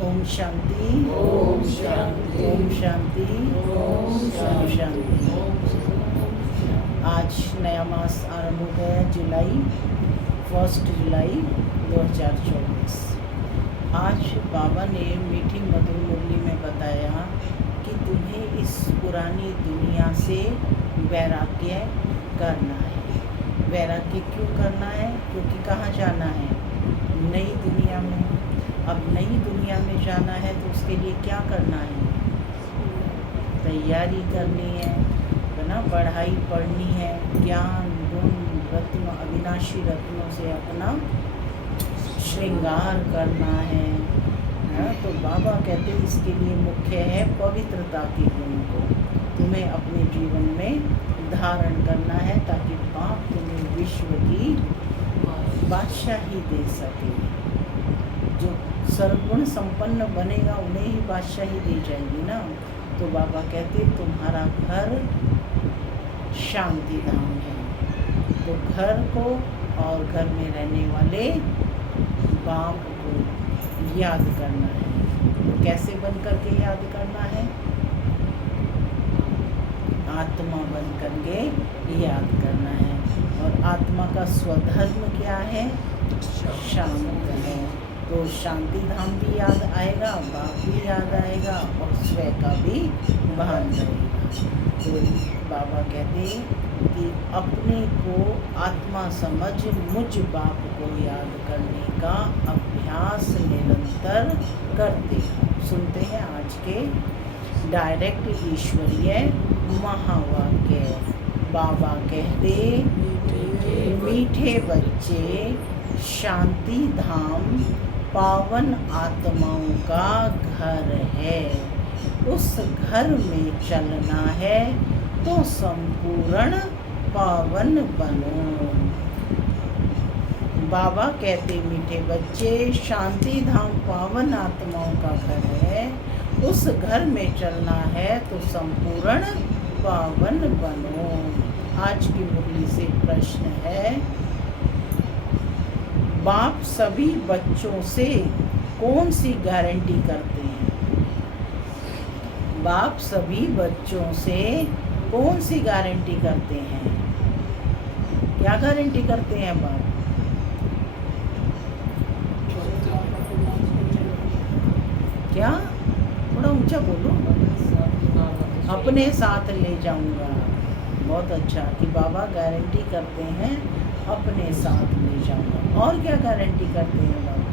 ओम शांति। ओम शांति। ओम शांति। ओम ओम शांति। आज नया मास आरंभ हो गया, जुलाई 1 जुलाई 2024। आज बाबा ने मीठी मधुर मुरली में बताया कि तुम्हें इस पुरानी दुनिया से वैराग्य करना है। वैराग्य क्यों करना है? क्योंकि कहाँ जाना है? नई दुनिया में। अब नई दुनिया में जाना है तो उसके लिए क्या करना है? तैयारी करनी है ना, पढ़ाई पढ़नी है, ज्ञान गुण रत्न अविनाशी रत्नों से अपना श्रृंगार करना है ना। तो बाबा कहते हैं इसके लिए मुख्य है पवित्रता के गुण को तुम्हें अपने जीवन में धारण करना है, ताकि बाप तुम्हें विश्व की बादशाही दे सके। जो सर्वगुण संपन्न बनेगा उन्हें ही बादशाही दी जाएगी ना। तो बाबा कहते तुम्हारा घर शांति धाम है, तो घर को और घर में रहने वाले बाप को याद करना है। तो कैसे बन करके याद करना है? आत्मा बन करके याद करना है। और आत्मा का स्वधर्म क्या है? शांत है। तो शांति धाम भी याद आएगा, बाप भी याद आएगा और स्वयं का भी भान रहेगा। तो बाबा कहते कि अपने को आत्मा समझ मुझ बाप को याद करने का अभ्यास निरंतर करते। सुनते हैं आज के डायरेक्ट ईश्वरीय महावाक्य। बाबा कहते मीठे बच्चे, शांति धाम पावन आत्माओं का घर है। उस घर में चलना है तो संपूर्ण पावन बनो। बाबा कहते मीठे बच्चे, शांति धाम पावन आत्माओं का घर है, उस घर में चलना है तो संपूर्ण पावन बनो। आज की मुरली से प्रश्न है, बाप सभी बच्चों से कौन सी गारंटी करते हैं? बाप सभी बच्चों से कौन सी गारंटी करते हैं? क्या गारंटी करते हैं बाप? क्या? थोड़ा ऊंचा बोलो। अपने साथ ले जाऊंगा। बहुत अच्छा कि बाबा गारंटी करते हैं अपने साथ ले जाऊंगा। और क्या गारंटी करते हैं बाबा?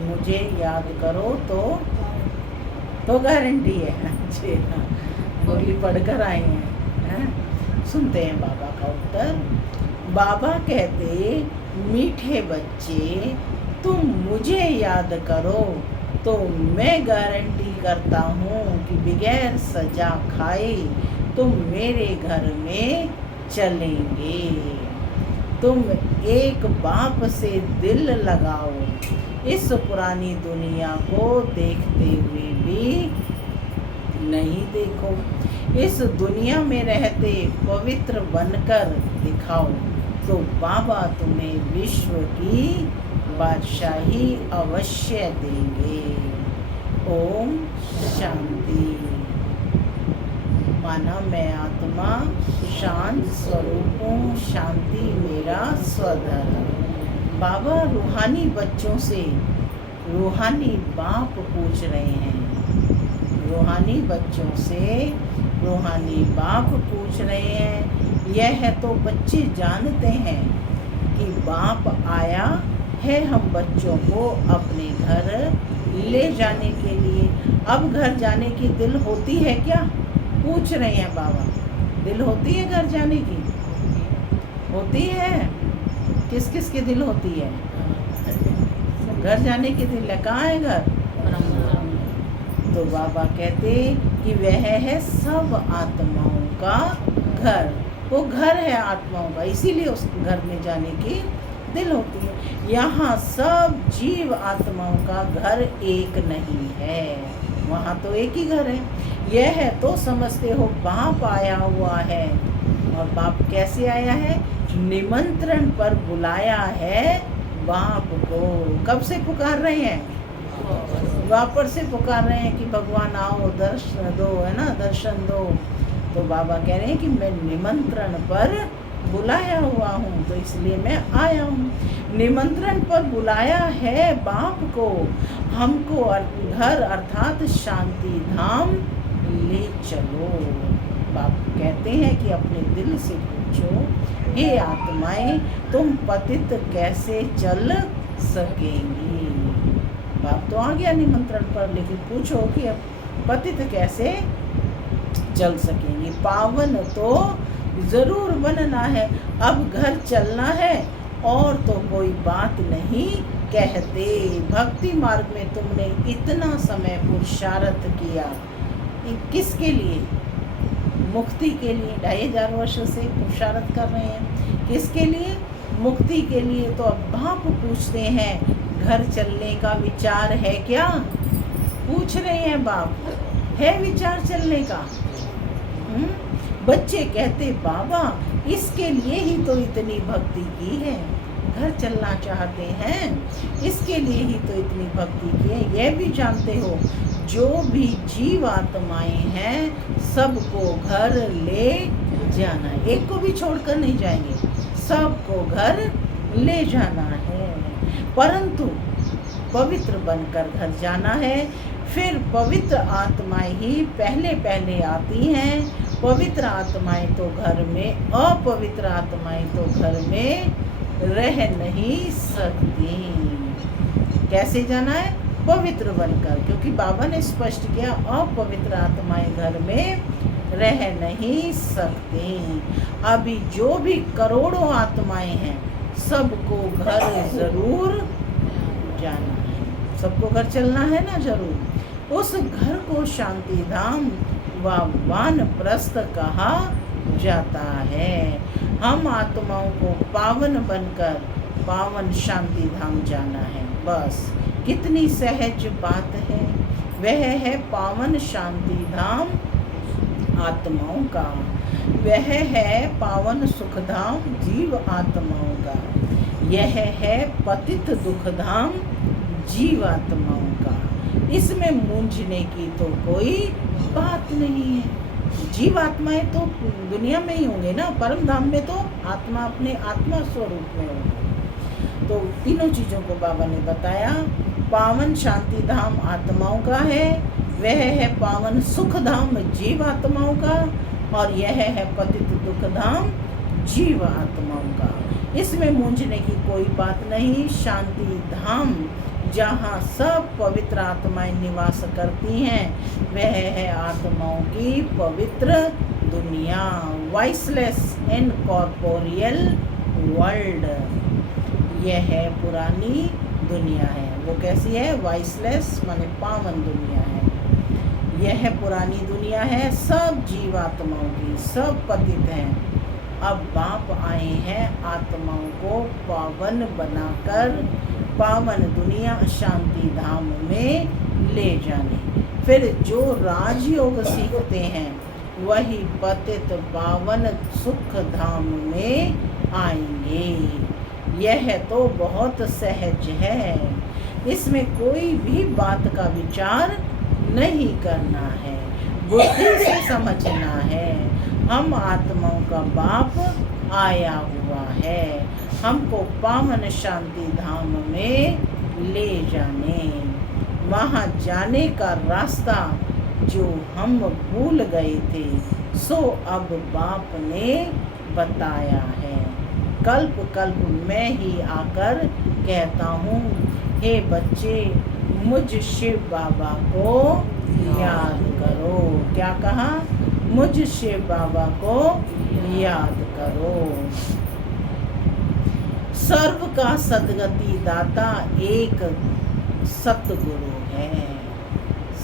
मुझे याद करो तो गारंटी है। जी हाँ, बोली पढ़कर आए हैं। सुनते हैं बाबा का उत्तर। बाबा कहते मीठे बच्चे, तुम मुझे याद करो तो मैं गारंटी करता हूँ कि बगैर सजा खाए तुम मेरे घर में चलेंगे। तुम एक बाप से दिल लगाओ, इस पुरानी दुनिया को देखते हुए भी नहीं देखो। इस दुनिया में रहते पवित्र बनकर दिखाओ, तो बाबा तुम्हें विश्व की बादशाही अवश्य देंगे। ओम शांति। माना मैं आत्मा शांत स्वरूप हूँ, शांति मेरा स्वधर्म। बाबा रूहानी बच्चों से रूहानी बाप पूछ रहे हैं। रूहानी बच्चों से रूहानी बाप पूछ रहे हैं। यह तो बच्चे जानते हैं कि बाप आया है हम बच्चों को अपने घर ले जाने के लिए। अब घर जाने की दिल होती है क्या? पूछ रहे हैं बाबा। दिल होती है घर जाने की? होती है। किस किस की दिल होती है? घर जाने की दिल है। कहाँ है घर? तो बाबा कहते कि वह है सब आत्माओं का घर। वो घर है आत्माओं का, इसीलिए उस घर में जाने की दिल होती है। यहाँ सब जीव आत्माओं का घर एक नहीं है, वहाँ तो एक ही घर है। यह तो समझते हो बाप आया हुआ है। और बाप कैसे आया है? निमंत्रण पर बुलाया है बाप को कब से पुकार रहे हैं? द्वापर से पुकार रहे हैं कि भगवान आओ, दर्शन दो, है ना, दर्शन दो। तो बाबा कह रहे हैं कि मैं निमंत्रण पर बुलाया हुआ हूँ, तो इसलिए मैं आया हूँ। निमंत्रण पर बुलाया है बाप को, हमको घर अर्थात शांति धाम ले चलो। बाप कहते हैं कि अपने दिल से पूछो, हे आत्माएं, तुम पतित कैसे चल सकेंगी? बाप तो आ गया निमंत्रण पर, लेकिन पूछो कि अब पतित कैसे चल सकेंगी? पावन तो जरूर बनना है, अब घर चलना है और तो कोई बात नहीं कहते। भक्ति मार्ग में तुमने इतना समय पुरुषार्थ किया, किसके लिए? मुक्ति के लिए। 2500 वर्षों से पुरुषार्थ कर रहे हैं, किसके लिए? मुक्ति के लिए। तो अब बाप पूछते हैं, घर चलने का विचार है क्या? पूछ रहे हैं बाप, है विचार चलने का? बच्चे कहते, बाबा इसके लिए ही तो इतनी भक्ति की है, घर चलना चाहते हैं, इसके लिए ही तो इतनी भक्ति की है। यह भी जानते हो, जो भी जीव आत्माएं हैं सबको घर ले जाना है, एक को भी छोड़कर नहीं जाएंगे, सबको घर ले जाना है। परंतु पवित्र बनकर घर जाना है। फिर पवित्र आत्माएं ही पहले पहले आती हैं। पवित्र आत्माएं तो घर में, अपवित्र आत्माएं तो घर में रह नहीं सकती। कैसे जाना है? पवित्र बनकर, क्योंकि बाबा ने स्पष्ट किया, अपवित्र आत्माएं घर में रह नहीं सकती। अभी जो भी करोड़ों आत्माएं हैं सबको घर जरूर जाना है, सबको घर चलना है ना जरूर। उस घर को शांति धाम व वानप्रस्थ कहा जाता है। हम आत्माओं को पावन बनकर पावन शांति धाम जाना है। बस कितनी सहज बात है। वह है पावन शांति धाम आत्माओं का, वह है पावन सुख धाम जीव आत्माओं का, यह है पतित दुख धाम जीव आत्माओं का। इसमें मूंझने की तो कोई बात नहीं है। जीव आत्माएं तो दुनिया में ही होंगे ना, परम धाम में तो आत्मा अपने आत्मा स्वरूप में होंगे। तो तीनों चीजों को बाबा ने बताया। पावन शांति धाम आत्माओं का है, वह है पावन सुख धाम जीव आत्माओं का, और यह है पतित दुख धाम जीव आत्माओं का। इसमें मूंझने की कोई बात नहीं। शांति धाम जहाँ सब पवित्र आत्माएं निवास करती हैं, वह है आत्माओं की पवित्र दुनिया, वॉइसलेस इनकॉर्पोरियल वर्ल्ड। यह है पुरानी दुनिया है। वो कैसी है? वॉइसलेस माने पावन दुनिया है। यह पुरानी दुनिया है, सब जीवात्माओं की, सब पतित हैं। अब बाप आए हैं आत्माओं को पावन बनाकर पावन दुनिया शांति धाम में ले जाने। फिर जो राजयोग सीखते हैं वही पतित पावन सुख धाम में आएंगे। यह तो बहुत सहज है, इसमें कोई भी बात का विचार नहीं करना है, बुद्धि से समझना है। हम आत्माओं का बाप आया हुआ है, हमको पावन शांति धाम में ले जाने। वहाँ जाने का रास्ता जो हम भूल गए थे, सो अब बाप ने बताया है। कल्प कल्प मैं ही आकर कहता हूँ, हे बच्चे मुझ शिव बाबा को याद करो। क्या कहा? मुझ शिव बाबा को याद करो। सर्व का सद्गति दाता एक सतगुरु है।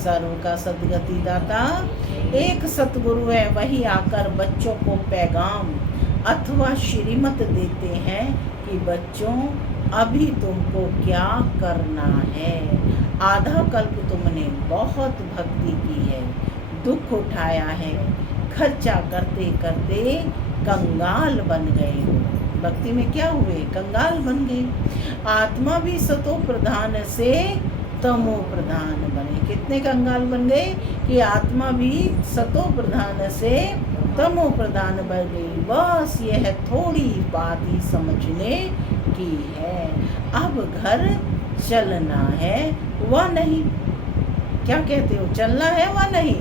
सर्व का सद्गति दाता एक सतगुरु है। वही आकर बच्चों को पैगाम अथवा श्रीमत देते हैं कि बच्चों अभी तुमको क्या करना है। आधा कल्प तुमने बहुत भक्ति की है, दुख उठाया है, खर्चा करते करते कंगाल बन गए हो, भक्ति में क्या हुए? कंगाल बन गए। आत्मा भी सतो प्रधान से तमो प्रधान बने। कितने कंगाल बन गए कि आत्मा भी सतो प्रधान से तमो प्रधान बन गई। बस यह थोड़ी बात ही समझने की है। अब घर चलना है व नहीं। क्या कहते हो, चलना है व नहीं?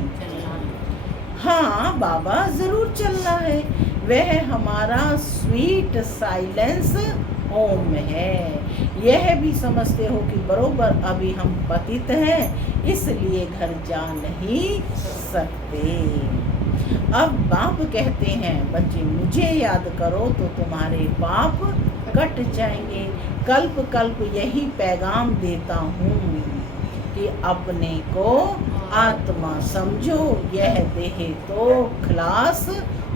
हाँ बाबा, जरूर चलना है। वह हमारा स्वीट साइलेंस होम है। यह भी समझते हो कि बरोबर अभी हम पतित हैं, इसलिए घर जा नहीं सकते। अब बाप कहते हैं, बच्चे मुझे याद करो तो तुम्हारे पाप कट जाएंगे। कल्प कल्प यही पैगाम देता हूँ कि अपने को आत्मा समझो। यह देह तो खलास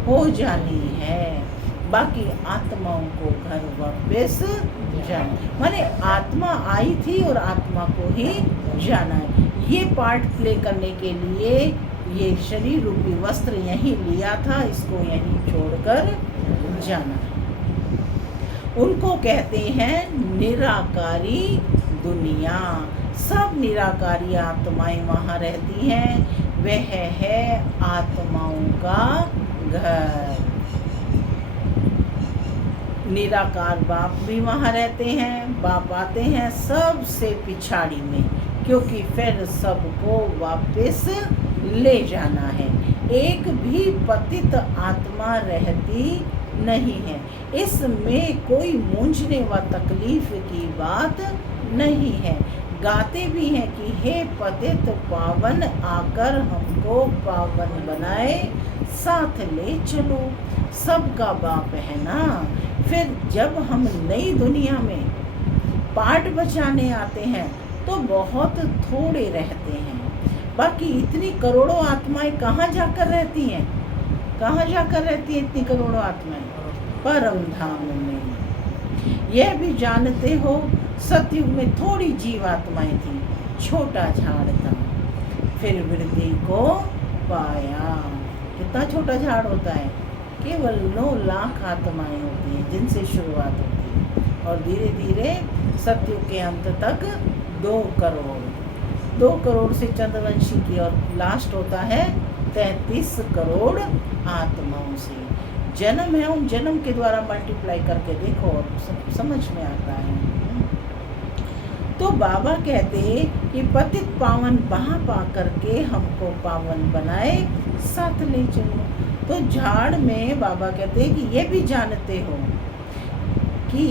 हो जानी है, बाकी आत्माओं को घर वापस जाना। माने आत्मा आई थी और आत्मा को ही जाना है। ये पार्ट प्ले करने के लिए ये शरीर रूपी वस्त्र यहीं लिया था, इसको यहीं छोड़कर जाना है। उनको कहते हैं निराकारी दुनिया। सब निराकारी आत्माएं वहाँ रहती हैं। वह है आत्माओं का घर। निराकार बाप भी वहाँ रहते हैं। बाप आते हैं सबसे पिछाड़ी में, क्योंकि फिर सबको वापस ले जाना है। एक भी पतित आत्मा रहती नहीं है। इसमें कोई मूंझने व तकलीफ की बात नहीं है। गाते भी हैं कि हे पतित पावन, आकर हमको पावन बनाए, साथ ले चलो। सबका बाप है ना। फिर जब हम नई दुनिया में पार्ट बचाने आते हैं तो बहुत थोड़े रहते हैं। बाकी इतनी करोड़ों आत्माएं कहाँ जाकर रहती हैं? कहाँ जाकर रहती हैं इतनी करोड़ों आत्माएं? परम धाम में। यह भी जानते हो, सतयुग में थोड़ी जीवात्माएं थी, छोटा झाड़ था, फिर वृद्धि को पाया। कितना छोटा झाड़ होता है? केवल 9 लाख आत्माएं होती हैं जिनसे शुरुआत होती है, और धीरे धीरे सतयुग के अंत तक 2 करोड़, 2 करोड़ से चंद्रवंशी की, और लास्ट होता है 33 करोड़ आत्माओं से। जन्म है, उन जन्म के द्वारा मल्टीप्लाई करके देखो और समझ में आता है। तो बाबा कहते कि पतित पावन वहाँ पा करके हमको पावन बनाए, साथ ले चलो। तो झाड़ में बाबा कहते कि ये भी जानते हो कि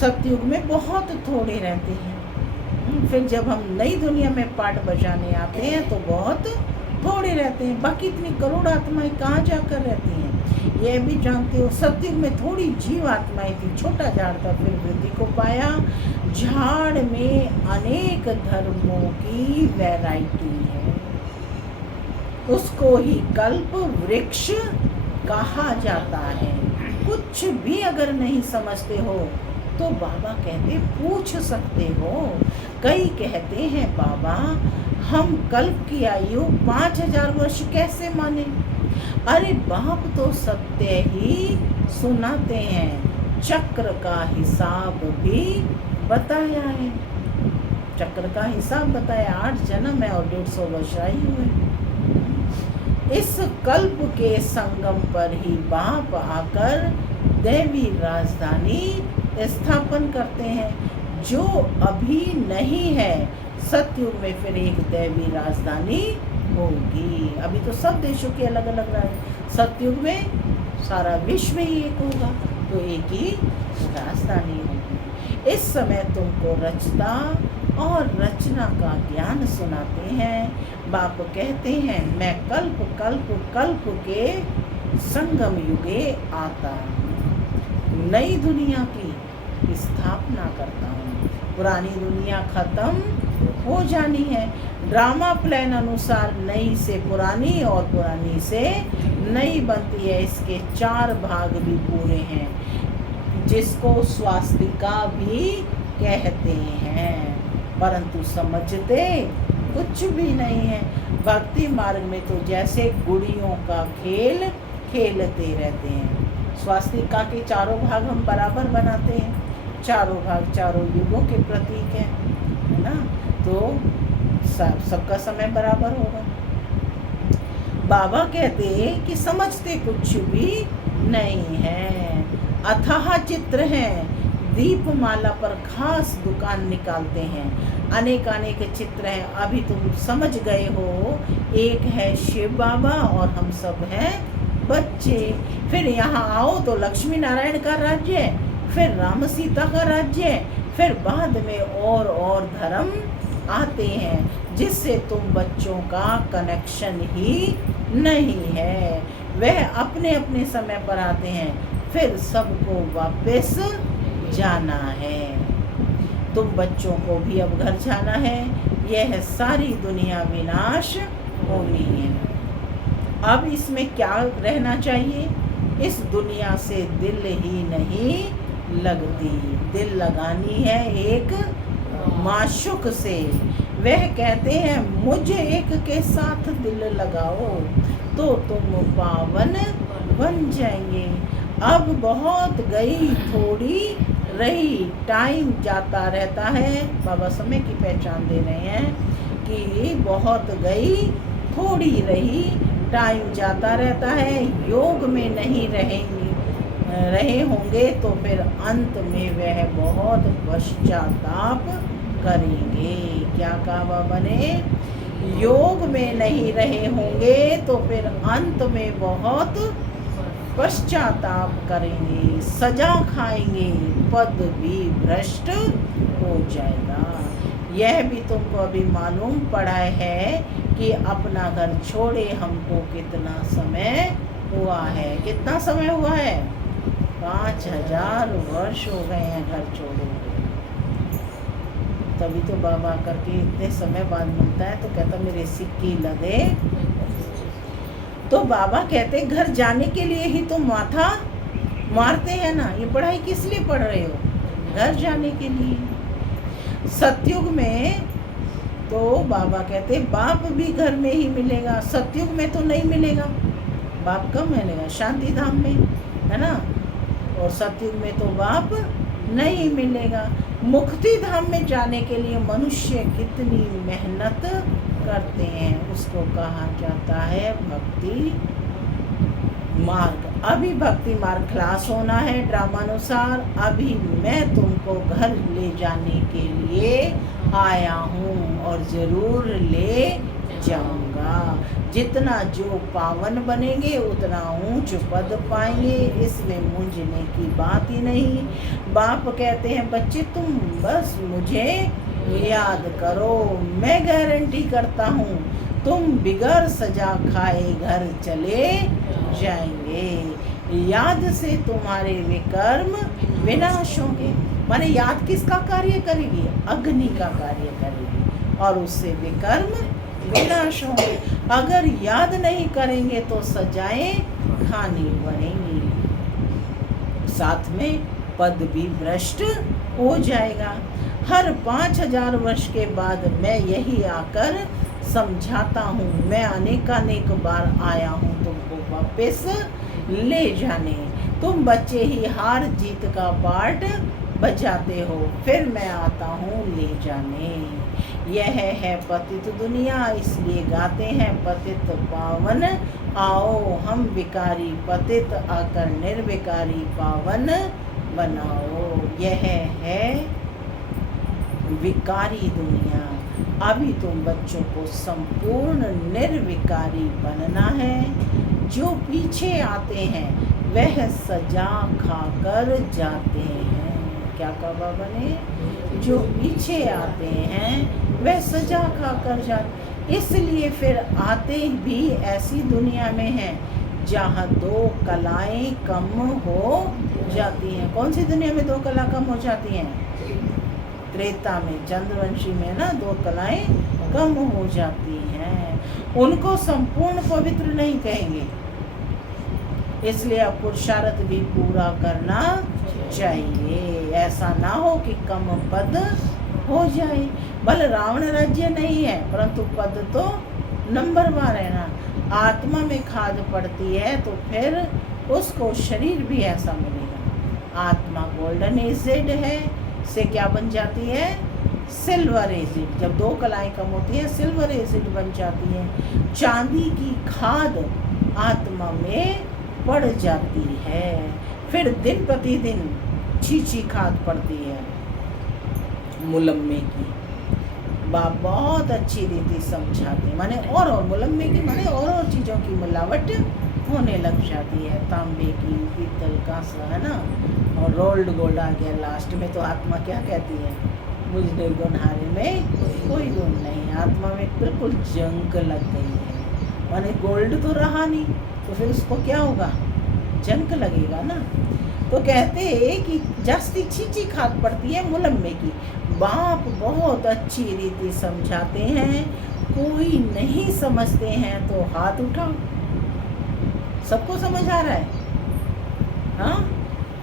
सतयुग में बहुत थोड़े रहते हैं। फिर जब हम नई दुनिया में पाठ बजाने आते हैं तो बहुत थोड़े रहते हैं। बाकी इतनी करोड़ आत्माएं कहाँ जाकर रहती हैं? यह भी जानते हो, सतयुग में थोड़ी जीव आत्माएं थी, छोटा झाड़ था, फिर वृद्धि को पाया। झाड़ में अनेक धर्मों की वैरायटी है, उसको ही कल्प वृक्ष कहा जाता है। कुछ भी अगर नहीं समझते हो तो बाबा कहते पूछ सकते हो। कई कहते हैं बाबा हम कल्प की आयु 5000 वर्ष कैसे माने? अरे बाप तो सत्य ही सुनाते हैं। चक्र का हिसाब भी बताया है। चक्र का हिसाब बताया, 8 जन्म है और 150 वर्ष आयु है। इस कल्प के संगम पर ही बाप आकर देवी राजधानी स्थापन करते हैं, जो अभी नहीं है। सतयुग में फिर एक देवी राजधानी होगी। अभी तो सब देशों की अलग अलग सतयुग में सारा विश्व ही एक होगा, तो एक ही राजधानी होगी। इस समय तुमको रचना और रचना का ज्ञान सुनाते हैं। बाप कहते हैं मैं कल्प कल्प कल्प के संगम युगे आता हूँ, नई दुनिया की स्थापना करता हूँ। पुरानी दुनिया खत्म हो जानी है। ड्रामा प्लान अनुसार नई से पुरानी और पुरानी से नई बनती है। इसके 4 भाग भी पूरे हैं, जिसको स्वास्तिका भी कहते हैं, परंतु समझते कुछ भी नहीं है। भक्ति मार्ग में तो जैसे गुड़ियों का खेल खेलते रहते हैं, स्वास्तिका के चारों भाग हम बराबर बनाते हैं, चारों भाग चारों युगों के प्रतीक हैं, है ना, तो सबका समय बराबर होगा। बाबा कहते कि समझते कुछ भी नहीं है, अथाह चित्र है, दीपमाला पर खास दुकान निकालते हैं, अनेक अनेक चित्र हैं। अभी तुम समझ गए हो, एक है शिव बाबा और हम सब हैं बच्चे। फिर यहाँ आओ तो लक्ष्मी नारायण का राज्य है, फिर राम सीता का राज्य है, फिर बाद में और धर्म आते हैं जिससे तुम बच्चों का कनेक्शन ही नहीं है। वह अपने अपने समय पर आते हैं, फिर सबको वापस जाना है। तुम बच्चों को भी अब घर जाना है, यह सारी दुनिया विनाश होनी है। अब इसमें क्या रहना चाहिए? इस दुनिया से दिल ही नहीं लगती, दिल लगानी है एक माशूक से। वह कहते हैं मुझे एक के साथ दिल लगाओ तो तुम पावन बन जाएंगे। अब बहुत गई थोड़ी रही, टाइम जाता रहता है। बाबा समय की पहचान दे रहे हैं कि बहुत गई थोड़ी रही, टाइम जाता रहता है। योग में नहीं रहे होंगे तो फिर अंत में वह बहुत पश्चाताप करेंगे। क्या कहा बाबा ने? योग में नहीं रहे होंगे तो फिर अंत में बहुत पश्चाताप करेंगे, सजा खाएंगे, पद भी भ्रष्ट हो जाएगा। यह भी तुमको अभी मालूम पड़ा है कि अपना घर छोड़े हमको कितना समय हुआ है। कितना समय हुआ है? 5000 वर्ष हो गए हैं घर छोड़े। तभी तो बाबा करके इतने समय बाद मिलता है तो कहता मेरे सिक्के लदे। तो बाबा कहते घर जाने के लिए ही तो माथा मारते हैं ना। ये पढ़ाई किस लिए पढ़ रहे हो? घर जाने के लिए। सतयुग में तो बाबा कहते बाप भी घर में ही मिलेगा, सतयुग में तो नहीं मिलेगा। बाप कब मिलेगा? शांति धाम में, है ना। और सतयुग में तो बाप नहीं मिलेगा। मुक्ति धाम में जाने के लिए मनुष्य कितनी मेहनत करते हैं, उसको कहा जाता है भक्ति मार्ग। अभी भक्ति मार्ग क्लास होना है ड्रामानुसार। अभी मैं तुमको घर ले जाने के लिए आया हूँ और ज़रूर ले जाऊंगा। जितना जो पावन बनेंगे उतना ऊंच पद पाएंगे, इसमें मुंझने की बात ही नहीं। बाप कहते हैं बच्चे तुम बस मुझे याद करो, मैं गारंटी करता हूँ तुम बिगर सजा खाए घर चले जाएंगे। याद से तुम्हारे विकर्म विनाश होंगे। माने याद किसका कार्य करेगी? अग्नि का कार्य करेगी और उससे विकर्म विनाश होंगे। अगर याद नहीं करेंगे तो सजाएं खानी पड़ेंगी, साथ में पद भी भ्रष्ट हो जाएगा। हर 5000 वर्ष के बाद मैं यही आकर समझाता हूँ। मैं अनेकानेक बार आया हूँ तुमको वापस ले जाने। तुम बच्चे ही हार जीत का पार्ट बजाते हो, फिर मैं आता हूँ ले जाने। यह है पतित दुनिया, इसलिए गाते हैं पतित पावन आओ। हम विकारी पतित आकर निर्विकारी पावन बनाओ। यह है विकारी दुनिया। अभी तुम बच्चों को संपूर्ण निर्विकारी बनना है। जो पीछे आते हैं वह सजा खाकर जाते हैं। क्या कहा बाबा ने? जो पीछे आते हैं वह सजा खाकर जाते। इसलिए फिर आते भी ऐसी दुनिया में हैं जहाँ 2 कलाएं कम हो जाती हैं। कौन सी दुनिया में 2 कला कम हो जाती हैं? त्रेता में, चंद्रवंशी में ना 2 कलाएं कम हो जाती हैं। उनको संपूर्ण पवित्र नहीं कहेंगे, इसलिए अब पुरुषार्थ भी पूरा करना चाहिए। ऐसा ना हो कि कम पद हो जाए। भले रावण राज्य नहीं है परंतु पद तो नंबर 1 है ना। आत्मा में खाद पड़ती है तो फिर उसको शरीर भी ऐसा मिलेगा। आत्मा गोल्डन एसिड है, से क्या बन जाती है? Silver acid. जब दो कलाएं कम होती है सिल्वर एसिड बन जाती है। चांदी की खाद आत्मा में पड़ जाती है। फिर दिन प्रतिदिन छीछी खाद पड़ती है मुलम्मे की। बाप बहुत अच्छी रीति समझाते, माने और मुलम्मे की माने और चीज़ों की मिलावट होने लग जाती है। तांबे की, पीतल का है ना, और रोल्ड गोल्ड आ गया लास्ट में। तो आत्मा क्या कहती है? मुझे गुनहारे में कोई गुण नहीं। आत्मा में बिल्कुल जंग लग गई है, माने गोल्ड तो रहा नहीं, तो फिर उसको क्या होगा? जंग लगेगा ना। तो कहते हैं कि जास्ती छींची खाद पड़ती है मुलम्मे की। बाप बहुत अच्छी रीति समझाते हैं, कोई नहीं समझते हैं तो हाथ उठाओ। सबको समझ आ रहा है? हाँ,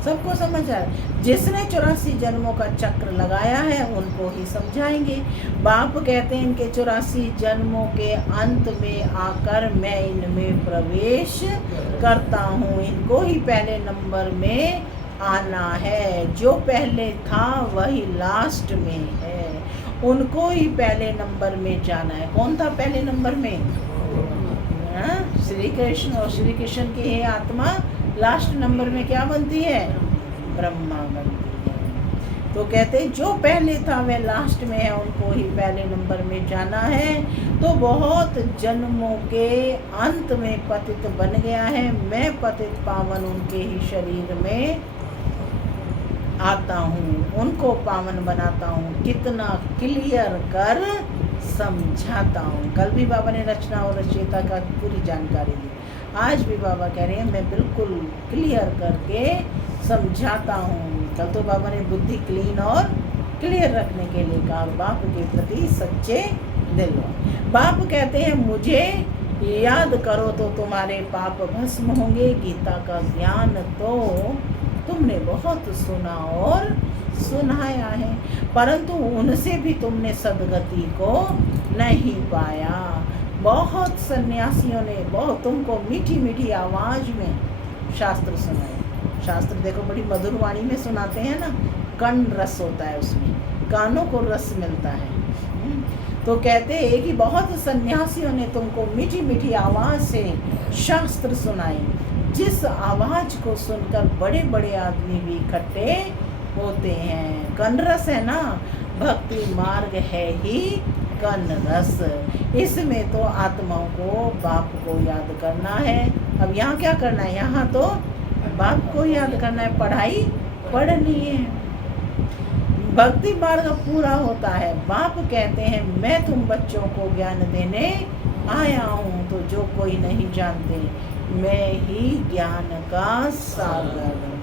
सबको समझ आ रहा है। जिसने 84 जन्मों का चक्र लगाया है उनको ही समझाएंगे। बाप कहते हैं इनके 84 जन्मों के अंत में आकर मैं इनमें प्रवेश करता हूँ। इनको ही पहले नंबर में आना है। जो पहले था वही लास्ट में है, उनको ही पहले नंबर में जाना है। कौन था पहले नंबर में? श्री कृष्ण। और श्री कृष्ण की है आत्मा लास्ट नंबर में क्या बनती है? ब्रह्मा बनती है। तो कहते हैं जो पहले था वह लास्ट में है, उनको ही पहले नंबर में जाना है। तो बहुत जन्मों के अंत में पतित बन गया है, मैं पतित पावन उनके ही शरीर में आता हूँ, उनको पावन बनाता हूँ। कितना क्लियर कर समझाता हूँ। कल भी बाबा ने रचना और रचयिता का पूरी जानकारी दी। आज भी बाबा कह रहे हैं मैं बिल्कुल क्लियर करके समझाता हूँ। कल तो बाबा ने बुद्धि क्लीन और क्लियर रखने के लिए कहा। बाप के प्रति सच्चे दिल। बाप कहते हैं मुझे याद करो तो तुम्हारे पाप भस्म होंगे। गीता का ज्ञान तो तुमने बहुत सुना और सुनाया है, परंतु उनसे भी तुमने सदगति को नहीं पाया। बहुत सन्यासियों ने बहुत तुमको मीठी मीठी आवाज में शास्त्र सुनाए। शास्त्र देखो बड़ी मधुर वाणी में सुनाते हैं ना, कर्ण रस होता है उसमें, कानों को रस मिलता है। तो कहते हैं कि बहुत सन्यासियों ने तुमको मीठी मीठी आवाज से शास्त्र सुनाई, जिस आवाज को सुनकर बड़े बड़े आदमी भी इकट्ठे होते हैं। कर्ण रस है ना, भक्ति मार्ग है ही कर्ण रस। इसमें तो आत्माओं को बाप को याद करना है। अब यहाँ क्या करना है? यहाँ तो बाप को याद करना है, पढ़ाई पढ़नी है। भक्ति मार्ग पूरा होता है। बाप कहते हैं मैं तुम बच्चों को ज्ञान देने आया हूँ, तो जो कोई नहीं जानते मैं ही ज्ञान का सागर।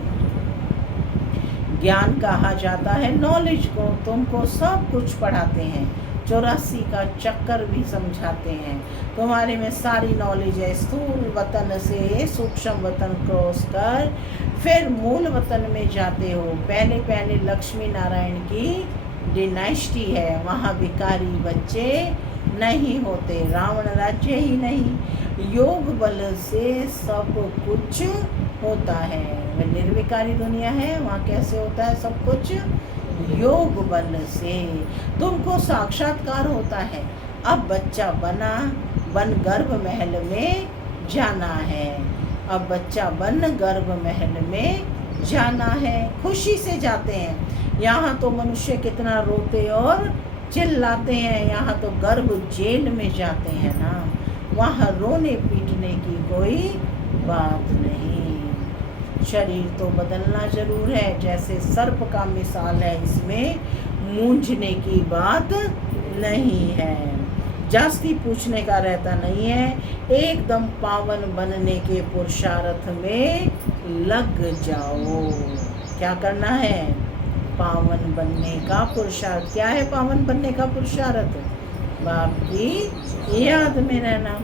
ज्ञान कहा जाता है नॉलेज को। तुमको सब कुछ पढ़ाते हैं, 84 का चक्कर भी समझाते हैं। तुम्हारे में सारी नॉलेज है। स्थूल वतन से सूक्ष्म वतन क्रॉस कर फिर मूल वतन में जाते हो। पहले पहले लक्ष्मी नारायण की डिनाइस्टी है, वहाँ भिखारी बच्चे नहीं होते, रावण राज्य ही नहीं। योग बल से सब कुछ होता है। वह निर्विकारी दुनिया है, वहाँ कैसे होता है सब कुछ? योग बल से। तुमको साक्षात्कार होता है। अब बच्चा बन गर्भ महल में जाना है। अब बच्चा बन गर्भ महल में जाना है। खुशी से जाते हैं। यहाँ तो मनुष्य कितना रोते और चिल्लाते हैं, यहाँ तो गर्भ जेल में जाते हैं ना, वहाँ रोने पीटने की कोई बात नहीं। शरीर तो बदलना जरूर है, जैसे सर्प का मिसाल है, इसमें मूंझने की बात नहीं है। जास्ती पूछने का रहता नहीं है। एकदम पावन बनने के पुरुषार्थ में लग जाओ। क्या करना है? पावन बनने का पुरुषार्थ। क्या है पावन बनने का पुरुषार्थ? बाप की याद में रहना।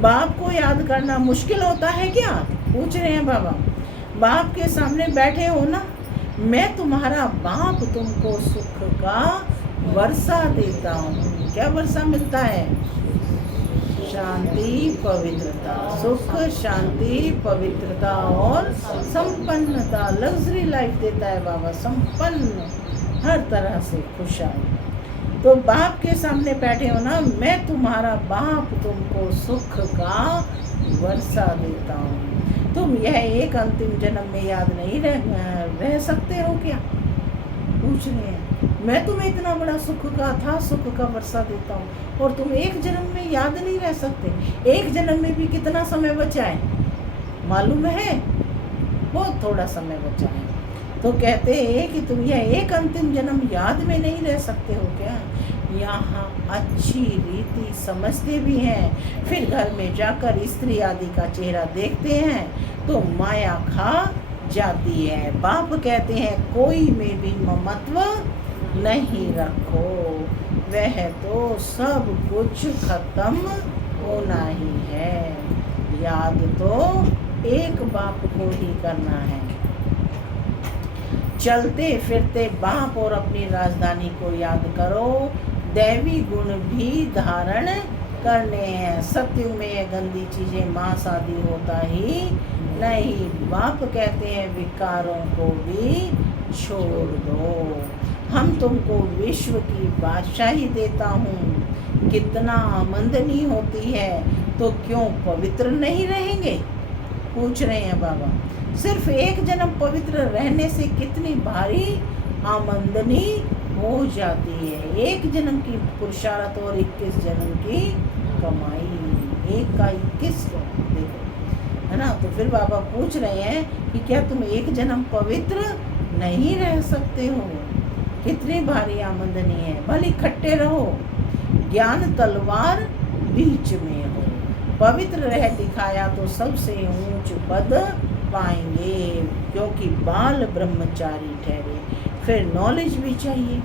बाप को याद करना मुश्किल होता है क्या? पूछ रहे हैं बाबा। बाप के सामने बैठे हो ना, मैं तुम्हारा बाप तुमको सुख का वर्षा देता हूँ। क्या वर्षा मिलता है? शांति पवित्रता, सुख शांति पवित्रता और संपन्नता, लग्जरी लाइफ देता है बाबा, संपन्न हर तरह से खुशहाल। तो बाप के सामने बैठे हो ना, मैं तुम्हारा बाप तुमको सुख का वर्षा देता हूँ। तुम यह एक अंतिम जन्म में याद नहीं रह सकते हो क्या? पूछ रहे हैं। मैं तुम्हें इतना बड़ा सुख का वर्षा देता हूँ, और तुम एक जन्म में याद नहीं रह सकते। एक जन्म में भी कितना समय बचा है मालूम है? बहुत थोड़ा समय बचा है। तो कहते हैं कि तुम यह एक अंतिम जन्म याद में नहीं रह सकते हो क्या? यहाँ अच्छी रीति समझते भी हैं, फिर घर में जाकर स्त्री आदि का चेहरा देखते हैं तो माया खा जाती है। बाप कहते हैं कोई में भी ममत्व नहीं रखो, वह तो सब कुछ खत्म होना ही है। याद तो एक बाप को ही करना है। चलते फिरते बाप और अपनी राजधानी को याद करो, दैवी गुण भी धारण करने हैं। सत्युग में ये गंदी चीजें मांस आदि होता ही नहीं। बाप कहते हैं विकारों को भी छोड़ दो, हम तुमको विश्व की बादशाही देता हूँ। कितना आमंदनी होती है, तो क्यों पवित्र नहीं रहेंगे? पूछ रहे हैं बाबा। सिर्फ एक जन्म पवित्र रहने से कितनी भारी आमंदनी हो जाती है। एक जन्म की पुरुषार्थ और 21 जन्म की कमाई, एक का 21 देखो, है ना। तो फिर बाबा पूछ रहे हैं कि क्या तुम एक जन्म पवित्र नहीं रह सकते हो? कितनी भारी आमदनी है। भले इकट्ठे रहो, ज्ञान तलवार बीच में हो। पवित्र रह दिखाया तो सबसे ऊंच पद पाएंगे, क्योंकि बाल ब्रह्मचारी ठहरे। फिर नॉलेज भी चाहिए,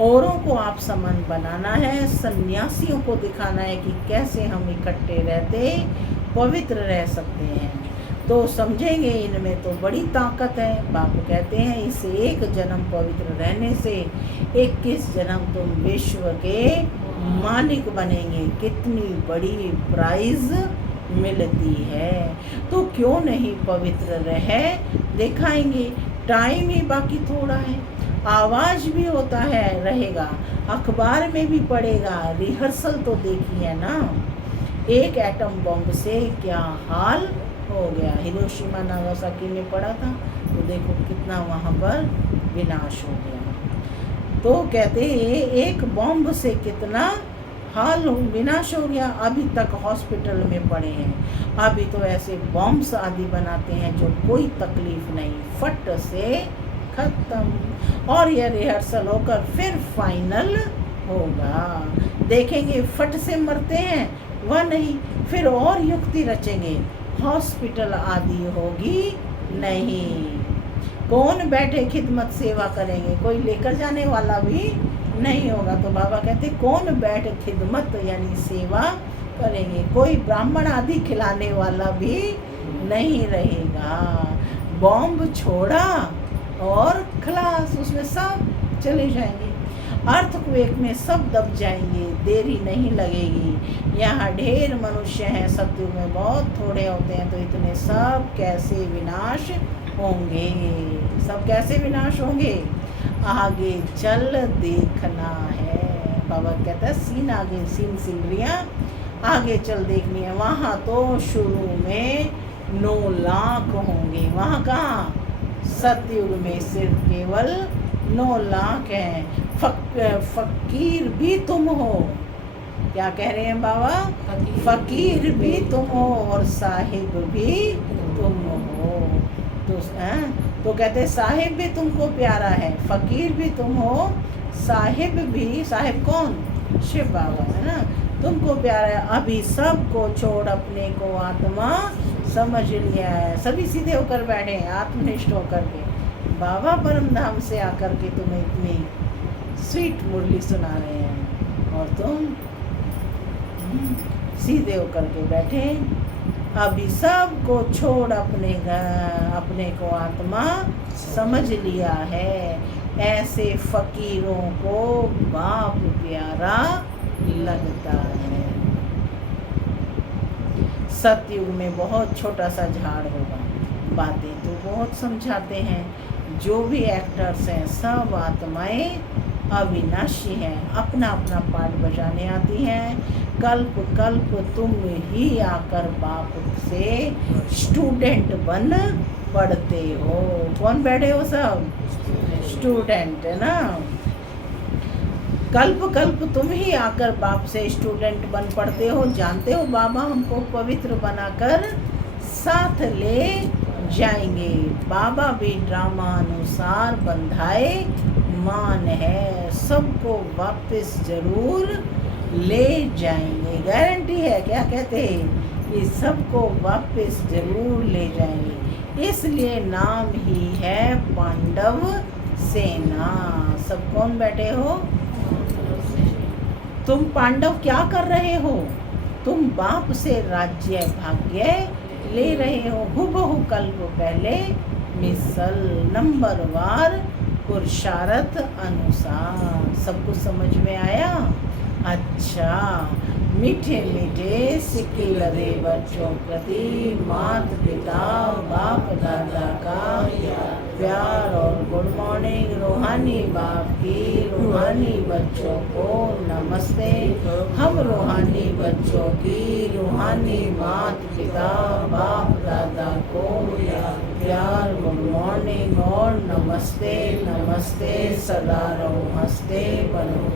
औरों को आप समान बनाना है। सन्यासियों को दिखाना है कि कैसे हम इकट्ठे रहते पवित्र रह सकते हैं। तो समझेंगे इनमें तो बड़ी ताकत है। बाप कहते हैं इस एक जन्म पवित्र रहने से 21 जन्म तुम विश्व के मालिक बनेंगे। कितनी बड़ी प्राइज मिलती है, तो क्यों नहीं पवित्र रहे दिखाएंगे। टाइम ही बाकी थोड़ा है, आवाज भी होता है रहेगा, अखबार में भी पड़ेगा, रिहर्सल तो देखी है ना। एक एटम बम से क्या हाल हो गया। हिरोशिमा नागासाकी में पड़ा था, तो देखो कितना वहाँ पर विनाश हो गया। तो कहते हैं एक बॉम्ब से कितना हाल विनाश हो गया। अभी तक हॉस्पिटल में पड़े हैं। अभी तो ऐसे बॉम्ब्स आदि बनाते हैं जो कोई तकलीफ नहीं, फट से खत्म। और यह रिहर्सल होकर फिर फाइनल होगा। देखेंगे फट से मरते हैं वह नहीं, फिर और युक्ति रचेंगे, हॉस्पिटल आदि होगी नहीं। कौन बैठे खिदमत सेवा करेंगे, कोई लेकर जाने वाला भी नहीं होगा। तो बाबा कहते कौन बैठ खिदमत यानी सेवा करेंगे, कोई ब्राह्मण आदि खिलाने वाला भी नहीं रहेगा। बॉम्ब छोड़ा और खलास, उसमें सब चले जाएंगे। अर्थक्वेक में सब दब जाएंगे, देरी नहीं लगेगी। यहाँ ढेर मनुष्य हैं, सत्युग में बहुत थोड़े होते हैं, तो इतने सब कैसे विनाश होंगे, सब कैसे विनाश होंगे। आगे चल देखना है। बाबा कहता है सीन आगे, सीन सिलरियाँ आगे चल देखनी है। वहाँ तो शुरू में 9 लाख होंगे। वहाँ कहाँ? सतयुग में सिर्फ केवल 9 लाख हैं। फकीर भी तुम हो। क्या कह रहे हैं बाबा? फकीर भी तुम हो और साहिब भी तुम हो। तो कहते साहिब भी तुमको प्यारा है, फकीर भी तुम हो, साहिब भी। साहिब कौन? शिव बाबा, है ना। तुमको प्यारा है। अभी सबको छोड़ अपने को आत्मा समझ लिया है। सभी सीधे होकर बैठे हैं, आत्मनिष्ठ होकर के। बाबा परम धाम से आकर के तुम्हें इतनी स्वीट मुरली सुना रहे हैं, और तुम सीधे होकर के बैठे। अभी सबको छोड़ अपने को आत्मा समझ लिया है। ऐसे फकीरों को बाप प्यारा लगता है। सतयुग में बहुत छोटा सा झाड़ होगा। बातें तो बहुत समझाते हैं। जो भी एक्टर्स हैं सब आत्माएं अविनाशी हैं, अपना अपना पार्ट बजाने आती हैं। कल्प कल्प तुम ही आकर बाप से स्टूडेंट बन पढ़ते हो। कौन बैठे हो? सब स्टूडेंट है ना। कल्प कल्प तुम ही आकर बाप से स्टूडेंट बन पढ़ते हो। जानते हो बाबा हमको पवित्र बनाकर साथ ले जाएंगे। बाबा भी ड्रामा अनुसार बंधाए मान है, सबको वापस जरूर ले जाएंगे। गारंटी है। क्या कहते हैं? ये सबको वापस जरूर ले जाएंगे। इसलिए नाम ही है पांडव सेना। सब कौन बैठे हो? तुम पांडव क्या कर रहे हो? तुम बाप से राज्य भाग्य ले रहे हो। हुबहू कल्प पहले मिसल नंबरवार पुरुषार्थ अनुसार। सब कुछ समझ में आया? अच्छा। मीठे मीठे सिक्के लगे बच्चों प्रति माता पिता बाप दादा का प्यार और गुड मॉर्निंग। रूहानी बाप की रूहानी बच्चों को नमस्ते। हम रूहानी बच्चों की रूहानी माता पिता बाप दादा को प्यार गुड मॉर्निंग और नमस्ते नमस्ते। सदा रहो हंसते बनो।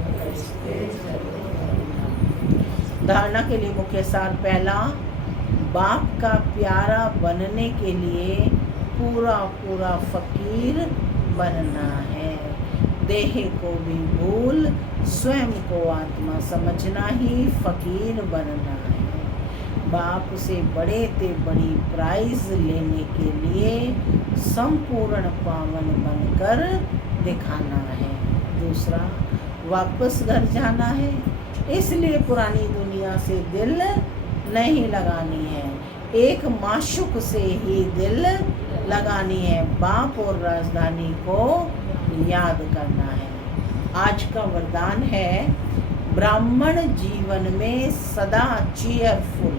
धारणा के लिए मुख्य सार पहला, बाप का प्यारा बनने के लिए पूरा पूरा फकीर बनना है। देह को भी भूल स्वयं को आत्मा समझना ही फकीर बनना है। बाप से बड़े ते बड़ी प्राइज लेने के लिए संपूर्ण पावन बनकर दिखाना है। दूसरा, वापस घर जाना है, इसलिए पुरानी दुनिया से दिल नहीं लगानी है, एक माशुक से ही दिल लगानी है। बाप और राजधानी को याद करना है। आज का वरदान है ब्राह्मण जीवन में सदा चीयरफुल।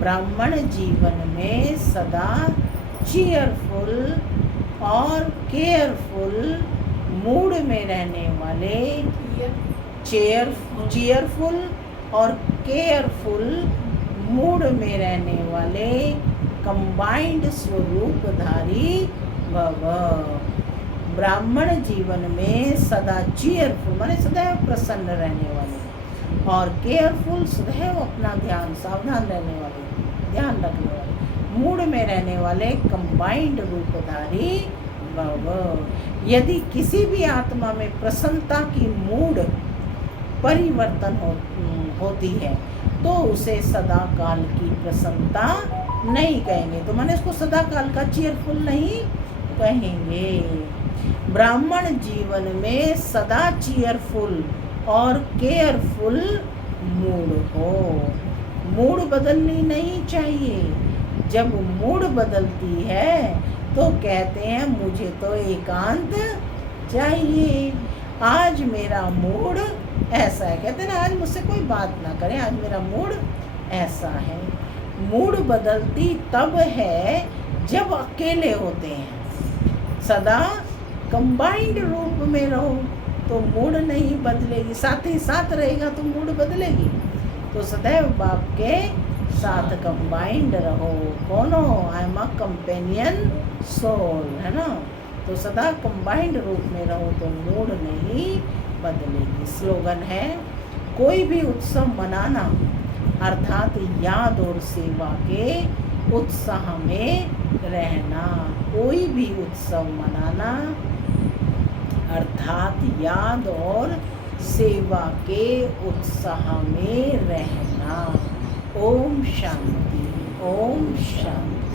ब्राह्मण जीवन में सदा चीयरफुल और केयरफुल मूड में रहने वाले, चीयरफुल और केयरफुल मूड में रहने वाले कंबाइंड स्वरूपधारी भव। ब्राह्मण जीवन में सदा चीयरफुल माने सदैव प्रसन्न रहने वाले, और केयरफुल सदैव अपना ध्यान सावधान रहने वाले, ध्यान रखने वाले, मूड में रहने वाले कंबाइंड रूपधारी भव। यदि किसी भी आत्मा में प्रसन्नता की मूड परिवर्तन होती है तो उसे सदा काल की प्रसन्नता नहीं कहेंगे। तो माने उसको सदा काल का चीयरफुल नहीं कहेंगे। ब्राह्मण जीवन में सदा चीयरफुल और केयरफुल मूड हो। मूड बदलनी नहीं चाहिए। जब मूड बदलती है तो कहते हैं मुझे तो एकांत चाहिए, आज मेरा मूड ऐसा है। कहते हैं ना आज मुझसे कोई बात ना करें, आज मेरा मूड ऐसा है। मूड बदलती तब है जब अकेले होते हैं। सदा कंबाइंड रूप में रहो तो मूड नहीं बदलेगी, साथ ही साथ रहेगा तो मूड बदलेगी। तो सदैव बाप के साथ कंबाइंड रहो। कौन हो? I am a companion soul, है ना। तो सदा कंबाइंड रूप में रहो तो मूड नहीं बदलेगी। स्लोगन है, कोई भी उत्सव मनाना अर्थात याद और सेवा के उत्साह में रहना। कोई भी उत्सव मनाना अर्थात याद और सेवा के उत्साह में रहना। ओम शांति, ओम शांति।